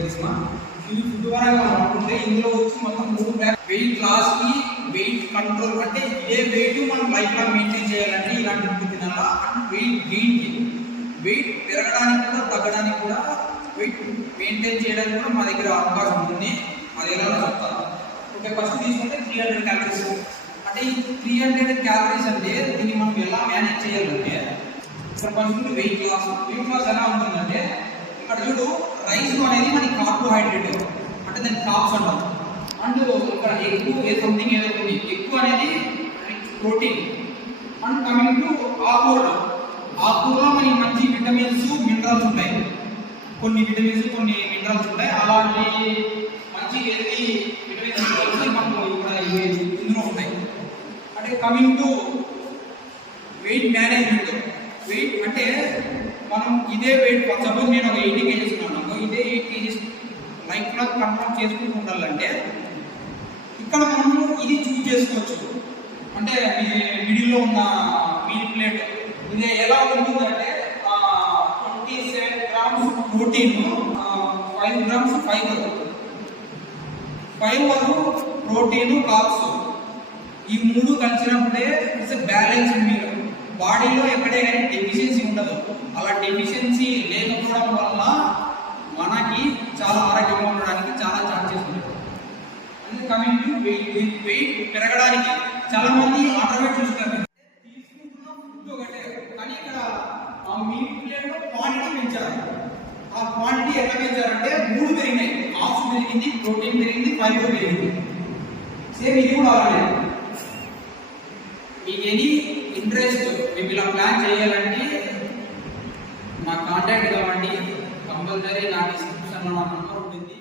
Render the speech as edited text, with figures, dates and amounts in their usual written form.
ఇది ఫుడ్ పరంగా అనుకుంటే ఇందులో వచ్చి మొత్తం 3 బ్యాక్ వెయిట్ లాస్ కి వెయిట్ కంట్రోల్ అంటే ఇదే వెయిట్ మనం లైఫ్ లో మెయింటైన్ చేయాలంటే ఇలాంటి ఫుడ్ తినాలా. అండ్ వెయిట్ గెయిన్ కి వెయిట్ పెరగడానికి కూడా తగ్గడానికి కూడా వెయిట్ మెయింటైన్ చేయడానికి కూడా మా దగ్గర అవకాశం ఉంటుంది. అది ఎలా చెప్తాను. ఓకే, ఫస్ట్ తీసుకుంటే 300 క్యాలరీస్. అంటే ఈ 300 క్యాలరీస్ అంటే దీన్ని మనం ఎలా మేనేజ్ చేయాలంటే ఇక్కడ ఫస్ట్ వెయిట్ లాస్ ఎలా ఉంటుందంటే ఇక్కడ చూడు రైస్ అనేది మనకి కార్బోహైడ్రేట్ అంటే దాన్ని కార్బ్స్ అంటాం. అండ్ ఇక్కడ ఎక్కువ సంథింగ్ ఏదో ఉంది ఎక్కువ అనేది ప్రోటీన్. అండ్ కమింగ్ టు ఆకుకూరలో మనకి మంచి విటమిన్స్ మినరల్స్ ఉంటాయి. కొన్ని విటమిన్స్ కొన్ని మినరల్స్ ఉంటాయి. అలాంటి మంచి హెల్తీ విటమిన్స్ మనకు ఇక్కడ ఇందులో ఉంటాయి. అంటే coming to weight management. Weight అంటే మనం ఇదే వెయిట్ సపోజ్ నేను ఒక 80 kgs ఉన్నాను, ఇదే 8 kgs లైఫ్ లో కంట్రోల్ చేసుకుంటూ ఉండాలంటే ఇక్కడ మనము ఇది చూస్ చేసుకోవచ్చు. అంటే మిడిల్లో ఉన్న మీల్ ప్లేట్ ఇది ఎలా ఉంటుందంటే 27 grams ప్రోటీన్, 5 grams ఫైబర్, 5 వరకు ప్రోటీన్ కార్బ్స్, ఈ 3 కలిసినప్పుడే ఇట్స్ బ్యాలెన్స్డ్ మీల్. బాడీలో ఎక్కడే కానీ డెఫిషియన్సీ ఉండదు. అలా డెఫిషియన్సీ లేకపోవడం వల్ల మనకి చాలా ఆరోగ్యంగా ఉండడానికి చాలా ఛాన్సెస్ ఉంటాయి. అందుకే కమింగ్ టు వెయిట్ పెరగడానికి చాలా మంది ఆటోమేట్ చూస్తారు తీసుకుంటున్న ఫుడ్ ఒకటే, కానీ ఇక్కడ ఆ మీట్ ప్లేట్లో క్వాంటిటీ పెంచారు. ఆ క్వాంటిటీ ఎట్లా పెంచారంటే 3 పెరిగినాయి. కార్బ్స్ పెరిగింది, ప్రోటీన్ పెరిగింది, ఫైబర్ పెరిగింది. సేమ్ ఇది కూడా అలాగే. మీకు ఎనీ ఇంట్రెస్ట్ మేము ఇలా ప్లాన్ చేయాలంటే నాకు కాంటాక్ట్ కావండి. కంపల్సరీ నా డిస్క్రిప్షన్లో నా నంబర్ ఉంటుంది.